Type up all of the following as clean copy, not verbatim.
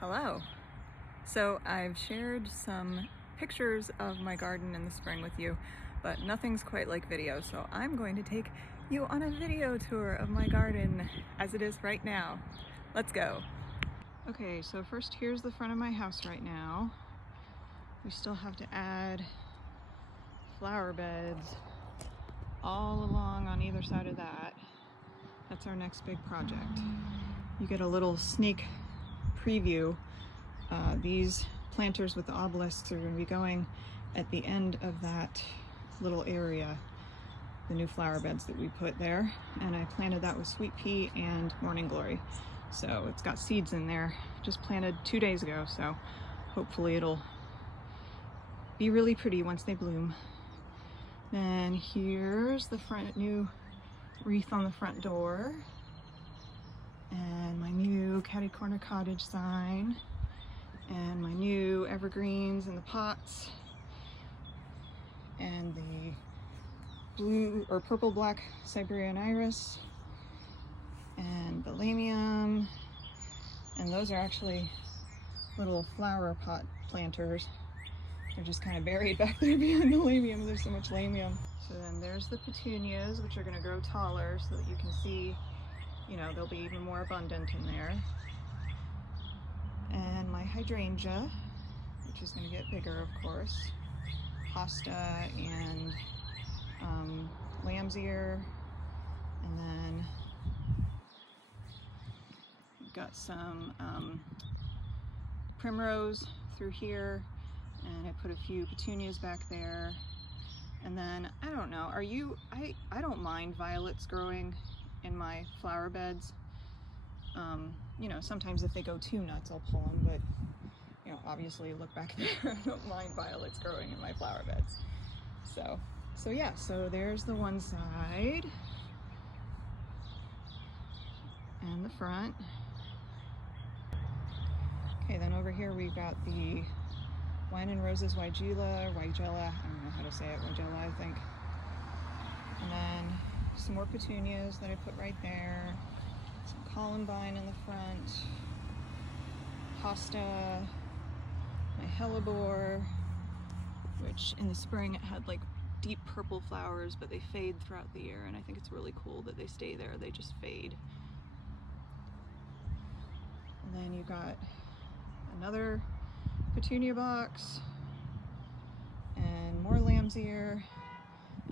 Hello. So I've shared some pictures of my garden in the spring with you, but nothing's quite like video, so I'm going to take you on a video tour of my garden as it is right now. Let's go. Okay, so first here's the front of my house right now. We still have to add flower beds all along on either side of that. That's our next big project. You get a little sneak preview. These planters with the obelisks are going to be going at the end of that little area, the new flower beds that we put there, and I planted that with sweet pea and morning glory, so it's got seeds in there, just planted 2 days ago, so hopefully it'll be really pretty once they bloom. Then here's the new wreath on the front door, and my new catty corner cottage sign, and my new evergreens in the pots, and the blue or purple black Siberian iris, and the lamium, and those are actually little flower pot planters. They're just kind of buried back there behind the lamium. There's so much lamium. So then there's the petunias, which are going to grow taller so that you can see, you know, they'll be even more abundant in there. And my hydrangea, which is going to get bigger, of course. Hosta and lamb's ear. And then we've got some primrose through here. And I put a few petunias back there. And then, I don't know, I don't mind violets growing in my flower beds. You know, sometimes if they go too nuts, I'll pull them, but, you know, obviously look back there, I don't mind violets growing in my flower beds. So yeah, so there's the one side and the front. Okay, then over here we've got the Wine and Roses Weigela, I don't know how to say it, Weigela, I think. And then some more petunias that I put right there. Some columbine in the front. Hosta, my hellebore, which in the spring it had like deep purple flowers, but they fade throughout the year, and I think it's really cool that they stay there, they just fade. And then you got another petunia box, and more lamb's ear,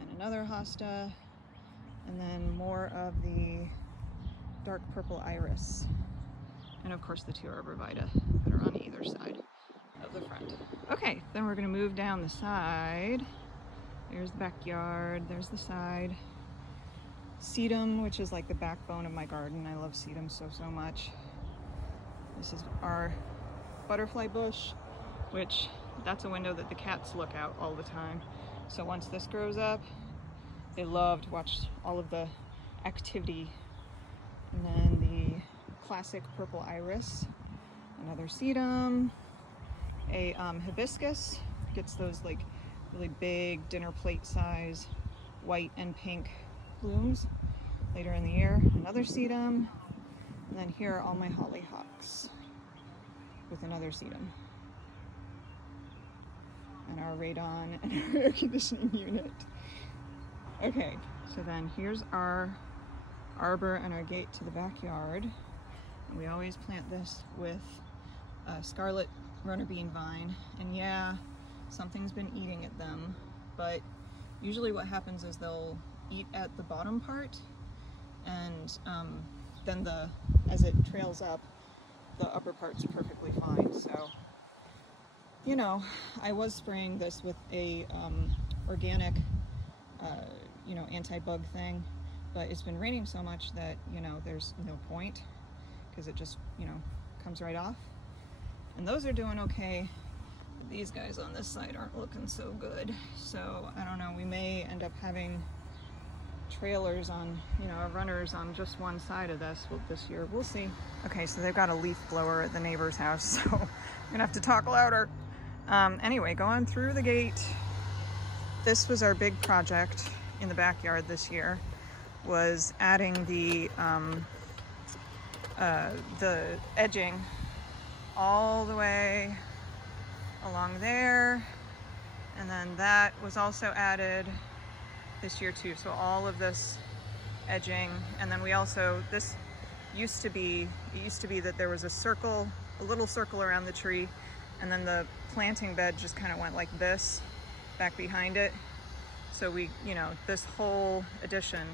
and another hosta, and then more of the dark purple iris, and of course the two arborvitae that are on either side of the front. Okay, then we're going to move down the side. There's the backyard, there's the side. Sedum, which is like the backbone of my garden. I love sedum so much. This is our butterfly bush, which that's a window that the cats look out all the time. So once this grows up, they love to watch all of the activity. And then the classic purple iris, another sedum, a hibiscus, gets those like really big dinner plate size white and pink blooms later in the year, another sedum, and then here are all my hollyhocks with another sedum. And our radon and our air conditioning unit. Okay, so then here's our arbor and our gate to the backyard. And we always plant this with a scarlet runner bean vine. And yeah, something's been eating at them, but usually what happens is they'll eat at the bottom part, and then as it trails up, the upper part's perfectly fine. So, you know, I was spraying this with a organic, you know, anti-bug thing, but it's been raining so much that, you know, there's no point, because it just, you know, comes right off. And those are doing okay, but these guys on this side aren't looking so good. So I don't know, we may end up having trailers on, you know, runners on just one side of this year. We'll see. Okay, so they've got a leaf blower at the neighbor's house, so I'm gonna have to talk louder. Anyway, going through the gate, this was our big project in the backyard this year, was adding the edging all the way along there. And then that was also added this year too. So all of this edging. And then we also, this used to be that there was a circle, a little circle around the tree, and then the planting bed just kind of went like this back behind it. So we, you know, this whole addition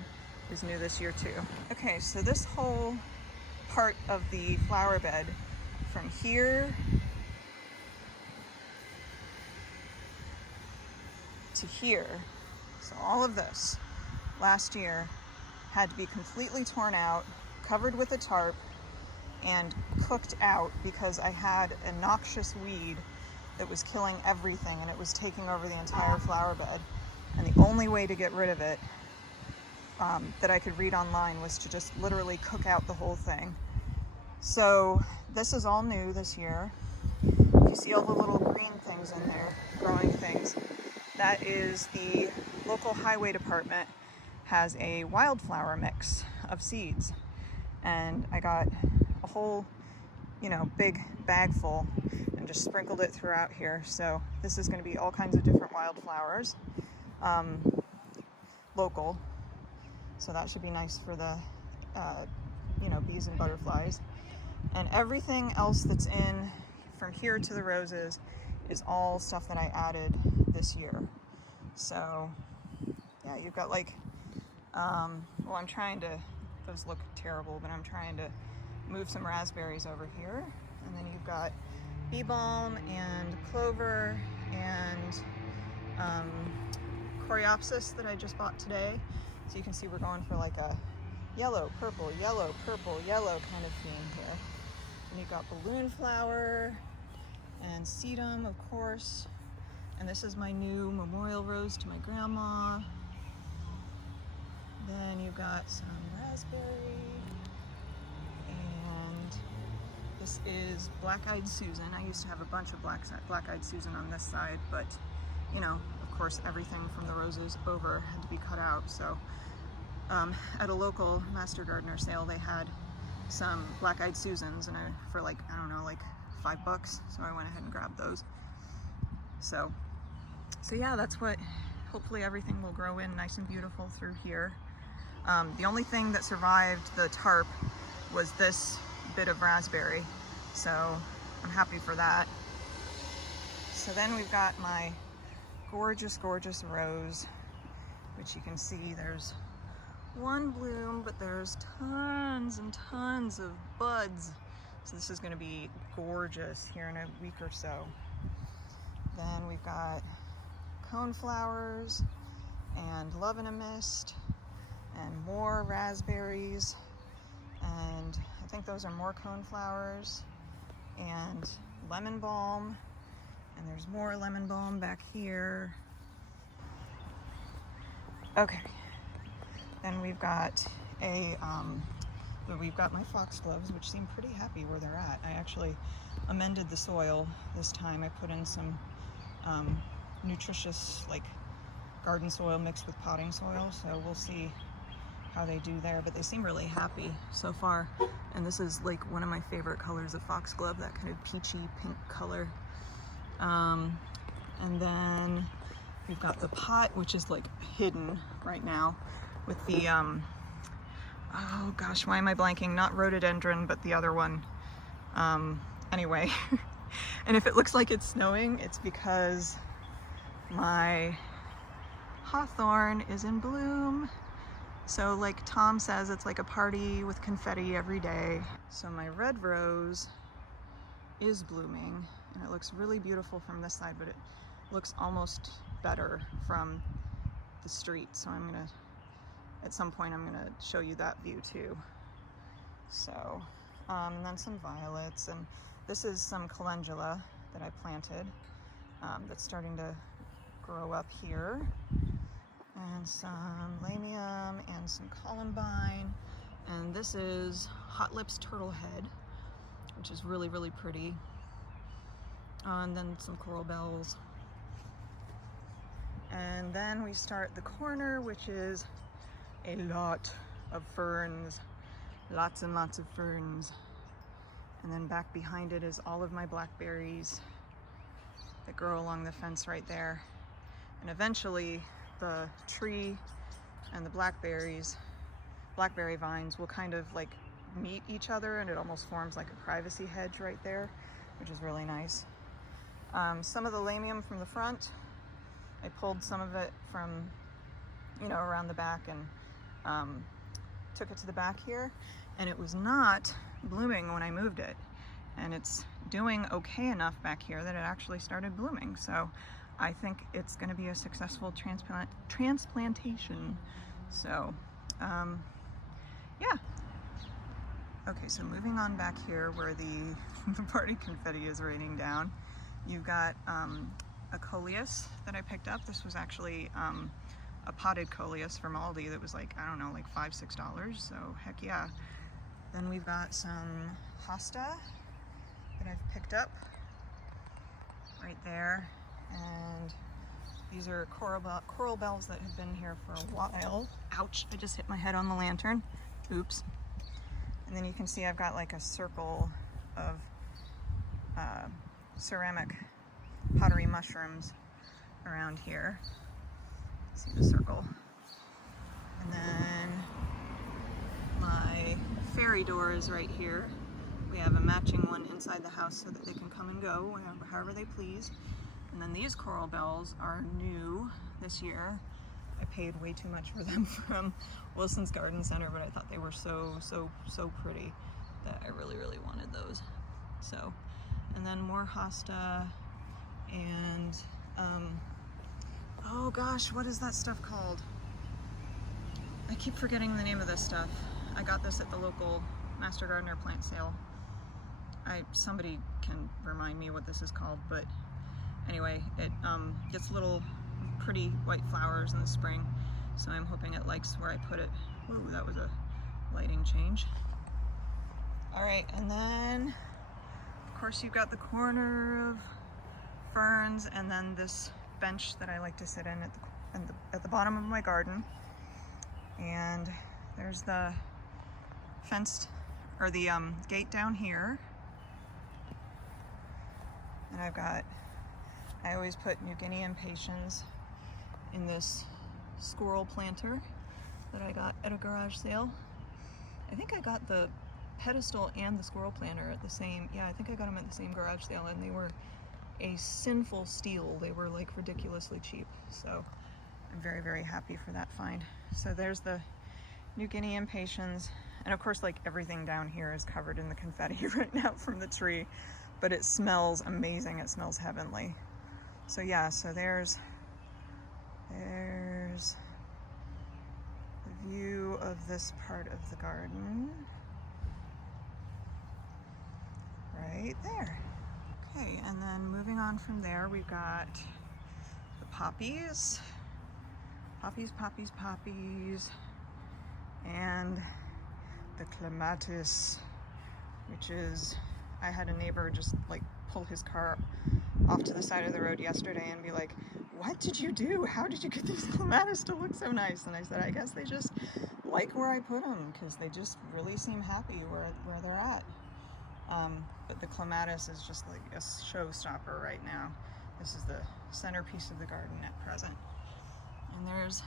is new this year too. Okay, so this whole part of the flower bed from here to here, so all of this last year had to be completely torn out, covered with a tarp, and cooked out because I had a noxious weed that was killing everything, and it was taking over the entire flower bed. And the only way to get rid of it that I could read online was to just literally cook out the whole thing. So this is all new this year. If you see all the little green things in there, growing things, that is the local highway department has a wildflower mix of seeds. And I got a whole, you know, big bag full and just sprinkled it throughout here. So this is going to be all kinds of different wildflowers, local. So that should be nice for the, you know, bees and butterflies. And everything else that's in from here to the roses is all stuff that I added this year. So yeah, you've got like, well, I'm trying to, those look terrible, but I'm trying to move some raspberries over here. And then you've got bee balm and clover and coreopsis that I just bought today. So you can see we're going for like a yellow, purple, yellow, purple, yellow kind of theme here. And you've got balloon flower and sedum, of course. And this is my new memorial rose to my grandma. Then you've got some raspberry. And this is black-eyed Susan. I used to have a bunch of black-eyed Susan on this side, but you know, of course, everything from the roses over had to be cut out. So at a local Master Gardener sale, they had some black-eyed Susans, and for like, I don't know, like $5. So I went ahead and grabbed those. So yeah, that's what, hopefully everything will grow in nice and beautiful through here. The only thing that survived the tarp was this bit of raspberry. So I'm happy for that. So then we've got my gorgeous, gorgeous rose, which you can see there's one bloom, but there's tons and tons of buds. So this is going to be gorgeous here in a week or so. Then we've got coneflowers and love in a mist and more raspberries, and I think those are more coneflowers, and lemon balm, and there's more lemon balm back here. Okay, then we've got we've got my foxgloves, which seem pretty happy where they're at. I actually amended the soil this time. I put in some nutritious like garden soil mixed with potting soil, so we'll see how they do there, but they seem really happy so far. And this is like one of my favorite colors of foxglove, that kind of peachy pink color. And then we've got the pot, which is like hidden right now with the oh gosh, why am I blanking? Not rhododendron, but the other one. Anyway, and if it looks like it's snowing, it's because my hawthorn is in bloom. So like Tom says, it's like a party with confetti every day. So my red rose is blooming, and it looks really beautiful from this side, but it looks almost better from the street. So I'm gonna, at some point, I'm gonna show you that view too. So, and then some violets, and this is some calendula that I planted that's starting to grow up here. And some lamium and some columbine, and this is Hot Lips Turtle Head, which is really, really pretty. And then some coral bells. And then we start the corner, which is a lot of ferns, lots and lots of ferns. And then back behind it is all of my blackberries that grow along the fence right there. And eventually the tree and the blackberry vines will kind of like meet each other, and it almost forms like a privacy hedge right there, which is really nice. Some of the lamium from the front, I pulled some of it from, you know, around the back and took it to the back here, and it was not blooming when I moved it. And it's doing okay enough back here that it actually started blooming. So I think it's gonna be a successful transplantation. So, yeah. Okay, so moving on back here where the party confetti is raining down, you've got a coleus that I picked up. This was actually a potted coleus from Aldi that was like, I don't know, like $5, $6, so heck yeah. Then we've got some hosta that I've picked up right there, and these are coral bells that have been here for a while. Ouch, I just hit my head on the lantern. Oops. And then you can see I've got like a circle of ceramic pottery mushrooms around here. See the circle. And then my fairy door is right here. We have a matching one inside the house so that they can come and go however they please. And then these coral bells are new this year. I paid way too much for them from Wilson's Garden Center, but I thought they were so pretty that I really wanted those. So, and then more hosta, and oh gosh, what is that stuff called? I keep forgetting the name of this stuff. I got this at the local Master Gardener plant sale. Somebody can remind me what this is called, but anyway, it gets little pretty white flowers in the spring, so I'm hoping it likes where I put it. Ooh, that was a lighting change. All right, and then of course you've got the corner of ferns, and then this bench that I like to sit in at the bottom of my garden. And there's the fenced, or the gate down here. And I always put New Guinea impatiens in this squirrel planter that I got at a garage sale. I think I got the pedestal and the squirrel planter at the same, yeah, I think I got them at the same garage sale, and they were a sinful steal. They were like ridiculously cheap. So I'm very happy for that find. So there's the New Guinea impatiens. And of course, like everything down here is covered in the confetti right now from the tree, but it smells amazing. It smells heavenly. So yeah, so there's the view of this part of the garden right there. Okay, and then moving on from there, we've got the poppies, and the clematis, which is, I had a neighbor just like pull his car off to the side of the road yesterday and be like, what did you do? How did you get these clematis to look so nice? And I said, I guess they just like where I put them, because they just really seem happy where they're at. But the clematis is just like a showstopper right now. This is the centerpiece of the garden at present. And there's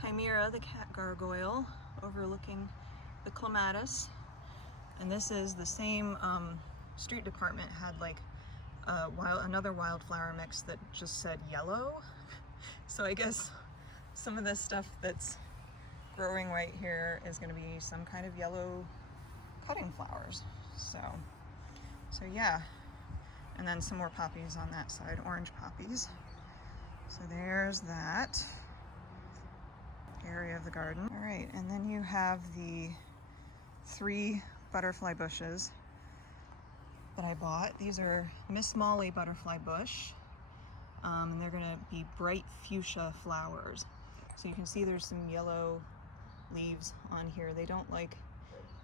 Chimera, the cat gargoyle, overlooking the clematis. And this is the same street department had like another wildflower mix that just said yellow. So I guess some of this stuff that's growing right here is going to be some kind of yellow cutting flowers. So yeah, and then some more poppies on that side, orange poppies. So there's that area of the garden. All right, and then you have the 3 butterfly bushes that I bought. These are Miss Molly butterfly bush, and they're gonna be bright fuchsia flowers. So you can see there's some yellow leaves on here. They don't like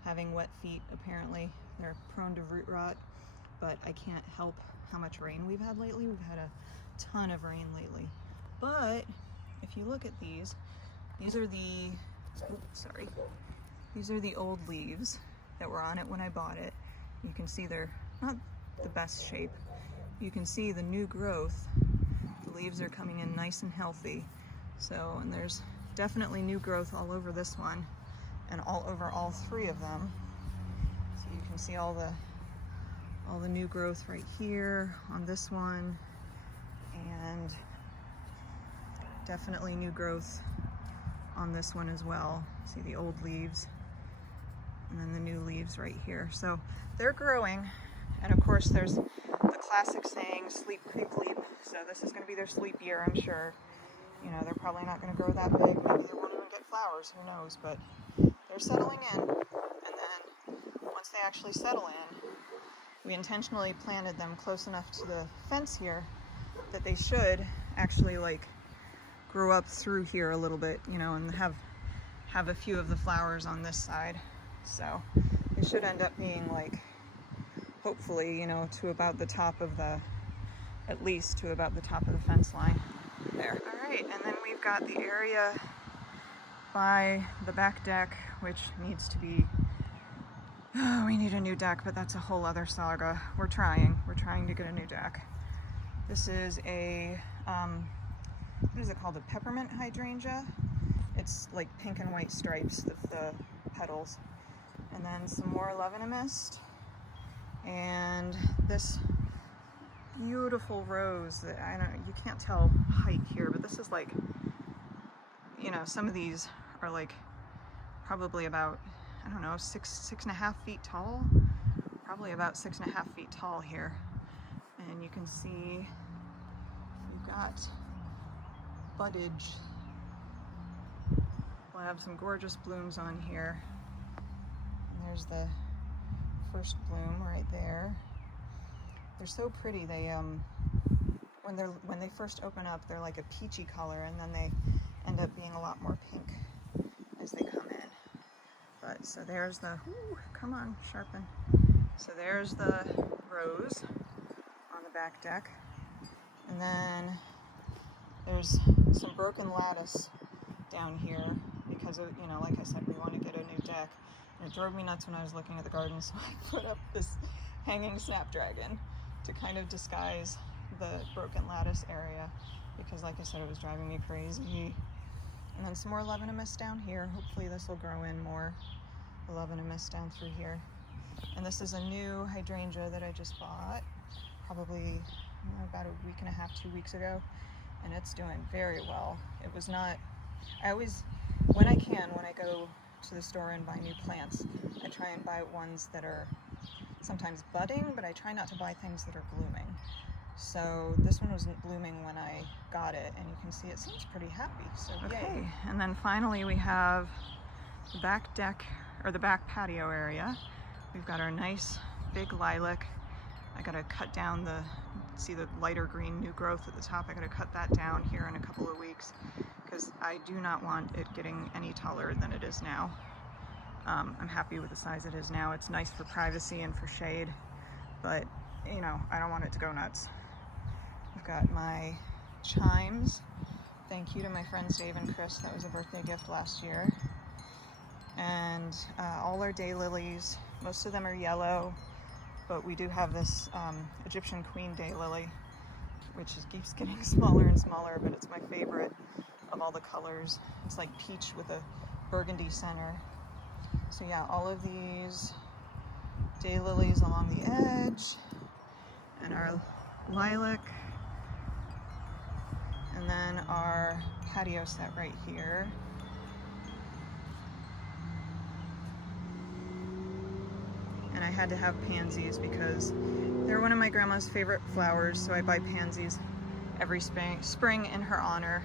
having wet feet, apparently. They're prone to root rot, but I can't help how much rain we've had lately. We've had a ton of rain lately. But if you look at these are these are the old leaves that were on it when I bought it. You can see they're not the best shape. You can see the new growth. The leaves are coming in nice and healthy. So, and there's definitely new growth all over this one and all over all three of them. So you can see all the new growth right here on this one, and definitely new growth on this one as well. See the old leaves and then the new leaves right here. So they're growing, and of course there's the classic saying, sleep, creep, leap. So this is going to be their sleep year, I'm sure. You know, they're probably not going to grow that big. Maybe they won't even get flowers, who knows, but they're settling in. And then once they actually settle in, we intentionally planted them close enough to the fence here that they should actually like grow up through here a little bit, you know, and have a few of the flowers on this side. So they should end up being like, hopefully, you know, to about the top of the, at least to about the top of the fence line there. All right, and then we've got the area by the back deck, which needs to be, oh, we need a new deck, but that's a whole other saga. We're trying to get a new deck. This is a, what is it called? A peppermint hydrangea. It's like pink and white stripes, the petals. And then some more levenamist. And this beautiful rose that you can't tell height here, but this is like, you know, some of these are like probably about, I don't know, 6.5 feet tall. Probably about 6.5 feet tall here. And you can see we've got buddage. We'll have some gorgeous blooms on here. And there's the first bloom right there. They're so pretty. They when they first open up, they're like a peachy color, and then they end up being a lot more pink as they come in. But so there's the, ooh, come on, sharpen. So there's the rose on the back deck. And then there's some broken lattice down here because of, you know, like I said, we want to get a new deck. And it drove me nuts when I was looking at the garden, so I put up this hanging snapdragon to kind of disguise the broken lattice area because, like I said, it was driving me crazy. And then some more levenamist down here. Hopefully this will grow in more, the levenamist down through here. And this is a new hydrangea that I just bought probably about a week and a half, 2 weeks ago, and it's doing very well. It was not, I always, when I go to the store and buy new plants, I try and buy ones that are sometimes budding, but I try not to buy things that are blooming. So this one wasn't blooming when I got it, and you can see it seems pretty happy, so okay. Yay. And then finally we have the back deck, or the back patio area. We've got our nice big lilac. I gotta cut down see the lighter green new growth at the top. I gotta cut that down here in a couple of weeks because I do not want it getting any taller than it is now. I'm happy with the size it is now. It's nice for privacy and for shade, but you know, I don't want it to go nuts. I've got my chimes. Thank you to my friends Dave and Chris. That was a birthday gift last year. And all our daylilies. Most of them are yellow, but we do have this Egyptian queen daylily, which keeps getting smaller and smaller, but it's my favorite of all the colors. It's like peach with a burgundy center. So yeah, all of these daylilies along the edge, and our lilac, and then our patio set right here. And I had to have pansies because they're one of my grandma's favorite flowers, so I buy pansies every spring in her honor.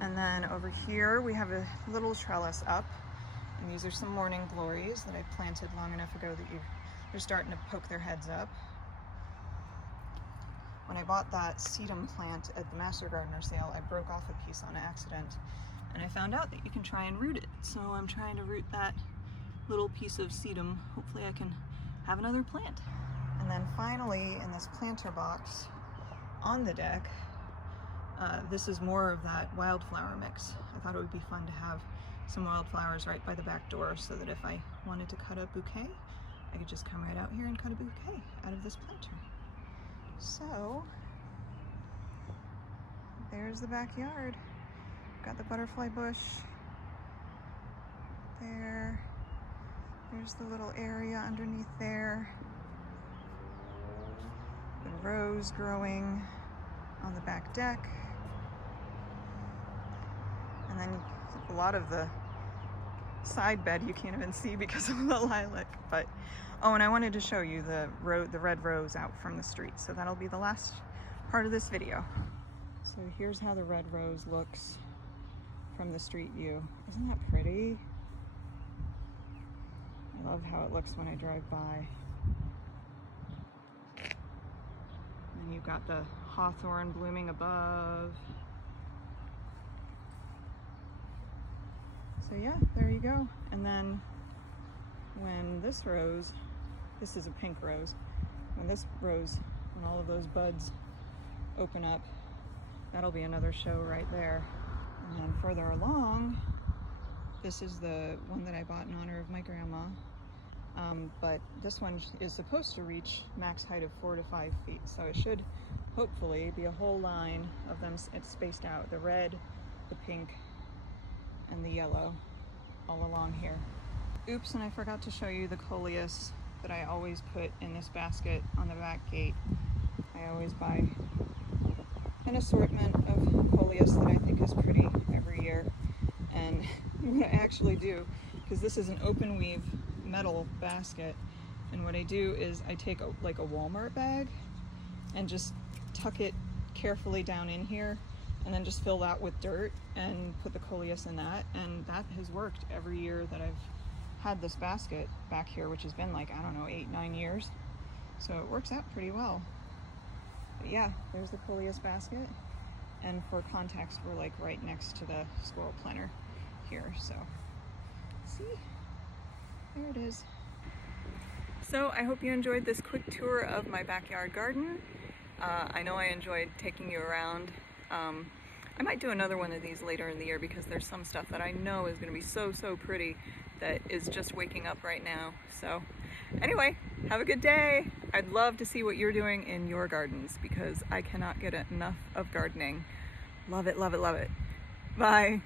And then over here we have a little trellis up, and these are some morning glories that I planted long enough ago that they're starting to poke their heads up. When I bought that sedum plant at the Master Gardener sale, I broke off a piece on accident, and I found out that you can try and root it. So I'm trying to root that little piece of sedum. Hopefully I can have another plant. And then finally, in this planter box on the deck, this is more of that wildflower mix. I thought it would be fun to have some wildflowers right by the back door so that if I wanted to cut a bouquet, I could just come right out here and cut a bouquet out of this planter. So there's the backyard. Got the butterfly bush there. There's the little area underneath there. The rose growing on the back deck. And then a lot of the side bed you can't even see because of the lilac. But oh, and I wanted to show you the red rose out from the street. So that'll be the last part of this video. So here's how the red rose looks from the street view. Isn't that pretty? I love how it looks when I drive by. And you've got the hawthorn blooming above. So yeah, there you go. And then when this rose, this is a pink rose, when this rose, when all of those buds open up, that'll be another show right there. And then further along, this is the one that I bought in honor of my grandma. But this one is supposed to reach max height of 4 to 5 feet. So it should hopefully be a whole line of them. It's spaced out, the red, the pink, and the yellow all along here. Oops, and I forgot to show you the coleus that I always put in this basket on the back gate. I always buy an assortment of coleus that I think is pretty every year. And what I actually do, because this is an open weave metal basket, and what I do is I take like a Walmart bag and just tuck it carefully down in here, and then just fill that with dirt and put the coleus in that, and that has worked every year that I've had this basket back here, which has been like, I don't know, 8-9 years. So it works out pretty well. But yeah, there's the coleus basket, and for context, we're like right next to the squirrel planter here. So see, there it is. So I hope you enjoyed this quick tour of my backyard garden. I know I enjoyed taking you around. I might do another one of these later in the year because there's some stuff that I know is going to be so pretty that is just waking up right now. So anyway, have a good day. I'd love to see what you're doing in your gardens because I cannot get enough of gardening. Love it, love it, love it. Bye.